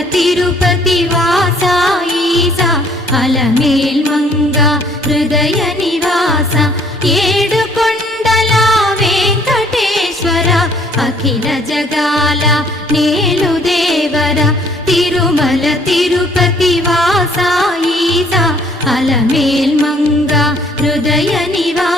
తిరుపతి వాస ఈసా అలమేల్ మంగ హృదయ నివాస ఏడు కొండల వెంకటేశ్వర అఖిల జగాల నేలు దేవర తిరుమల తిరుపతి వాస ఈసా అలమేల్ మంగ హృదయ నివాస